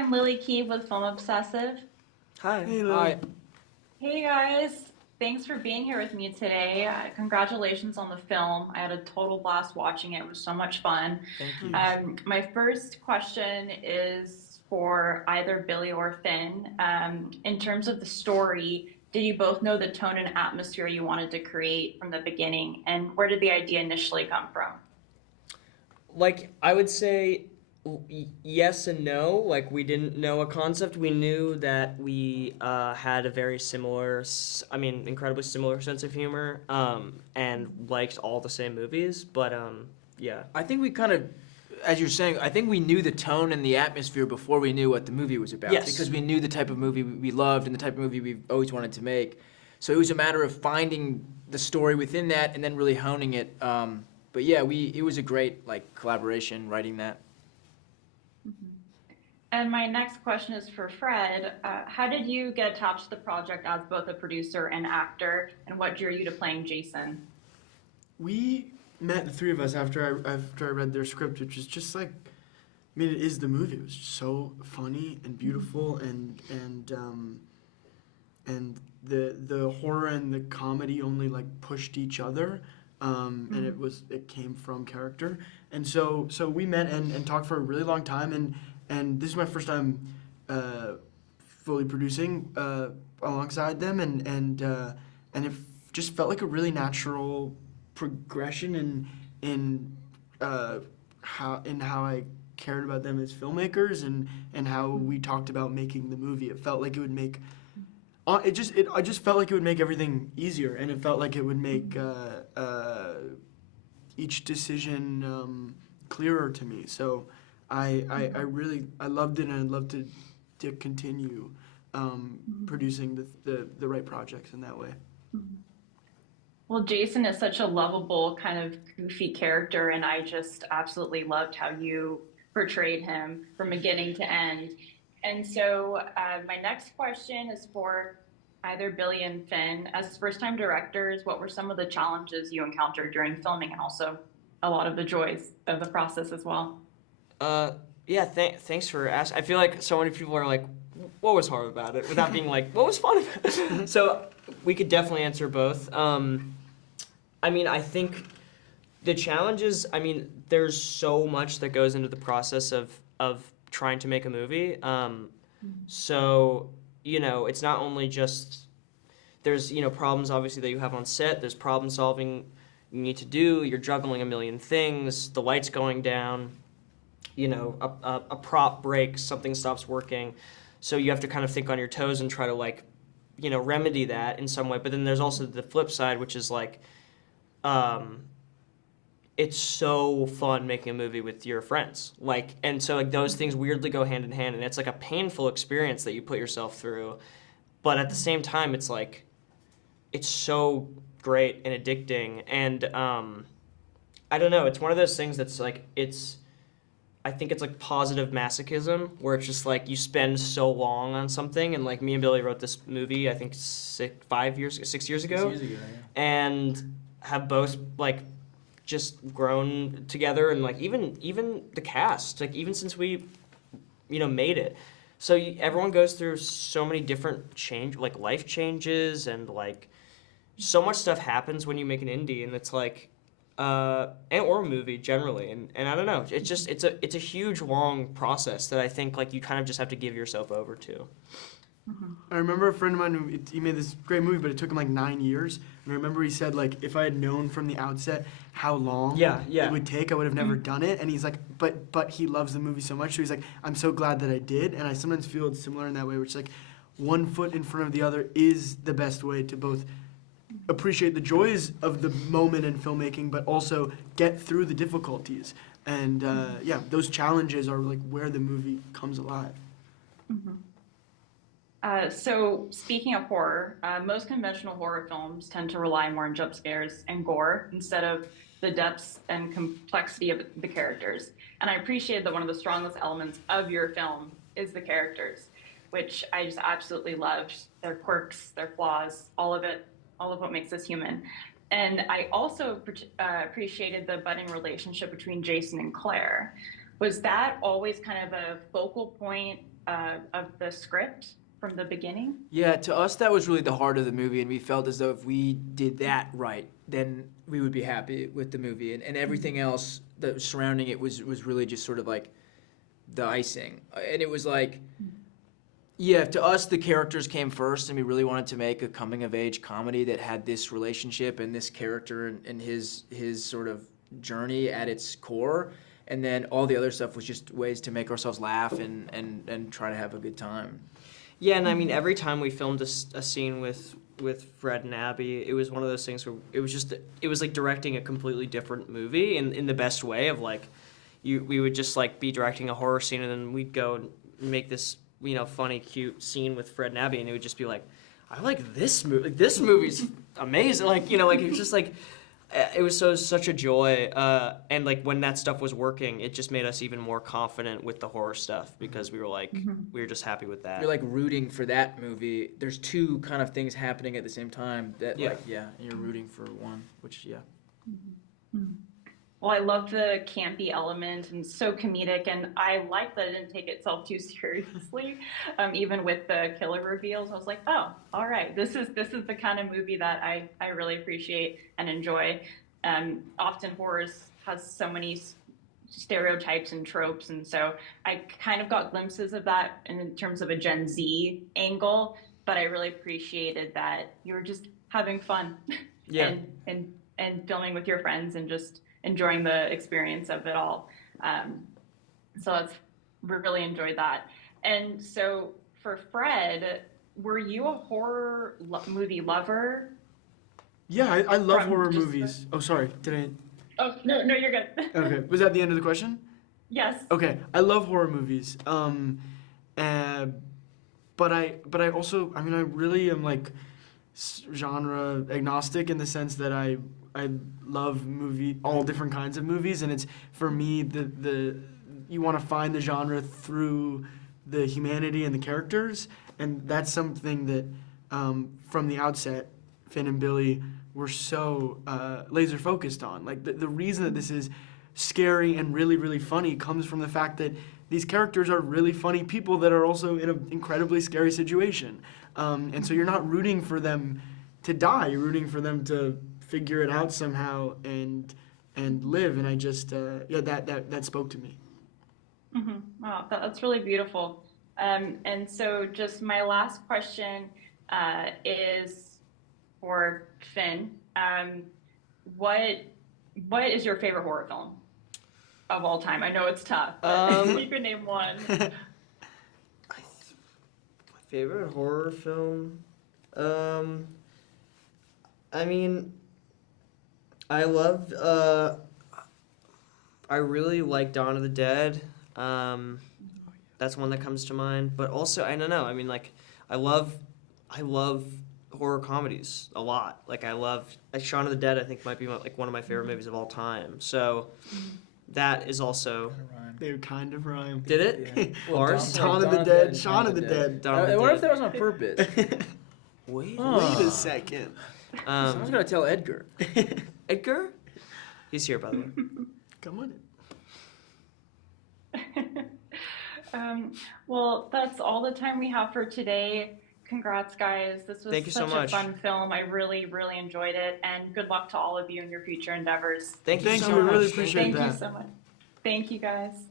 I'm Lilli Keeve with Film Obsessive. Hi. Hey, Lily. Hi. Hey guys, thanks for being here with me today. Congratulations on the film. I had a total blast watching it. It was so much fun. Thank you. Thanks. My first question is for either Billy or Finn. In terms of the story, did you both know the tone and atmosphere you wanted to create from the beginning? And where did the idea initially come from? Like, I would say yes and no. Like, we didn't know a concept. We knew that we had a very similar, incredibly similar sense of humor, and liked all the same movies. But, yeah. I think we kind of, as you're saying, I think we knew the tone and the atmosphere before we knew what the movie was about. Yes. Because we knew the type of movie we loved and the type of movie we've always wanted to make. So it was a matter of finding the story within that and then really honing it. But yeah, it was a great collaboration writing that. And my next question is for Fred. How did you get attached to the project as both a producer and actor, and what drew you to playing Jason? We met, the three of us, after I read their script, which is just like, I mean, it is the movie. It was so funny and beautiful, and the horror and the comedy only like pushed each other, and it came from character, and so we met and talked for a really long time, and this is my first time fully producing alongside them, and it just felt like a really natural progression in how I cared about them as filmmakers and how we talked about making the movie. It felt like it would make I just felt like it would make everything easier, and it felt like it would make each decision clearer to me. So I really loved it, and I'd love to continue producing the right projects in that way. Well, Jason is such a lovable, kind of goofy character, and I just absolutely loved how you portrayed him from beginning to end. And so, my next question is for either Billy and Finn. As first-time directors, what were some of the challenges you encountered during filming, and also a lot of the joys of the process as well? Yeah, thanks for asking. I feel like so many people are like, what was hard about it? Without being like, what was fun about it? So we could definitely answer both. I think the challenges, there's so much that goes into the process of trying to make a movie. So, it's not only just, there's, problems obviously that you have on set, there's problem solving you need to do, you're juggling a million things, the light's going down, a prop breaks, something stops working. So you have to kind of think on your toes and try to remedy that in some way. But then there's also the flip side, which is it's so fun making a movie with your friends. And so those things weirdly go hand in hand, and it's like a painful experience that you put yourself through. But at the same time, it's so great and addicting. And I don't know, it's one of those things that's I think it's like positive masochism, where it's just you spend so long on something, and me and Billy wrote this movie, I think 6 years ago. 6 years ago, yeah. And have both just grown together, and even the cast, even since we made it. So everyone goes through so many different life changes, and so much stuff happens when you make an indie, and it's or a movie generally, and I don't know, it's a huge long process that I think you kind of just have to give yourself over to. I remember a friend of mine he made this great movie, but it took him 9 years. And I remember he said if I had known from the outset how long it would take, I would have never done it. And he's like, but he loves the movie so much, so he's like, I'm so glad that I did. And I sometimes feel it's similar in that way, which one foot in front of the other is the best way to both appreciate the joys of the moment in filmmaking, but also get through the difficulties. And those challenges are where the movie comes alive. Mm-hmm. So speaking of horror, most conventional horror films tend to rely more on jump scares and gore instead of the depths and complexity of the characters. And I appreciate that one of the strongest elements of your film is the characters, which I just absolutely loved. Their quirks, their flaws, all of it, all of what makes us human. And I also appreciated the budding relationship between Jason and Claire. Was that always kind of a focal point of the script from the beginning? Yeah, to us that was really the heart of the movie, and we felt as though if we did that right, then we would be happy with the movie, and everything else that was surrounding it was really just sort of like the icing. And it was like, yeah, to us the characters came first, and we really wanted to make a coming of age comedy that had this relationship and this character and his sort of journey at its core. And then all the other stuff was just ways to make ourselves laugh and try to have a good time. Yeah, and I mean, every time we filmed a scene with Fred and Abby, it was one of those things where it was like directing a completely different movie in the best way of like, we would just like be directing a horror scene and then we'd go and make this, you know, funny, cute scene with Fred and Abby, and it would just be like, I like this movie. Like, this movie's amazing. Like, you know, like it's just like, it was such a joy, and like when that stuff was working, it just made us even more confident with the horror stuff because we were like, we were just happy with that. You're like rooting for that movie. There's two kind of things happening at the same time that and you're rooting for one, which Well, I love the campy element and so comedic, and I like that it didn't take itself too seriously. Even with the killer reveals, I was like, oh, all right, this is the kind of movie that I really appreciate and enjoy. Often horrors has so many stereotypes and tropes, and so I kind of got glimpses of that in terms of a Gen Z angle, but I really appreciated that you were just having fun and filming with your friends and just enjoying the experience of it all. So we really enjoyed that. And so for Fred, were you a horror movie lover? Yeah, I love horror movies. Oh, sorry. Did I? Oh, no, you're good. Okay. Was that the end of the question? Yes. Okay. I love horror movies. But I also, I mean, I really am like genre agnostic in the sense that I love all different kinds of movies, and it's for me the you want to find the genre through the humanity and the characters, and that's something that from the outset Finn and Billy were so laser focused on. Like the reason that this is scary and really, really funny comes from the fact that these characters are really funny people that are also in an incredibly scary situation. And so you're not rooting for them to die, you're rooting for them to figure it out somehow and live. And I just, that spoke to me. Mm-hmm. Wow, that's really beautiful. And so just my last question is for Finn. What is your favorite horror film of all time? I know it's tough, but you can name one. My favorite horror film? I mean, I loved, I really like Dawn of the Dead. That's one that comes to mind. But also, I don't know, I mean, like, I love horror comedies a lot. Like, Shaun of the Dead, I think, might be one of my favorite movies of all time. So that is also... They kind of rhyme. Did it? Yeah. Ours? Dawn of the Dead, Shaun of the Dead. I wonder if that was on purpose. Wait a second. Someone's gonna tell Edgar. Edgar? He's here, by the way. Come on. Well, that's all the time we have for today. Congrats, guys. This was Thank you so such much. a fun film. I really, really enjoyed it. And good luck to all of you in your future endeavors. Thank you so We much. really appreciate that. Thank you so much. Thank you, guys.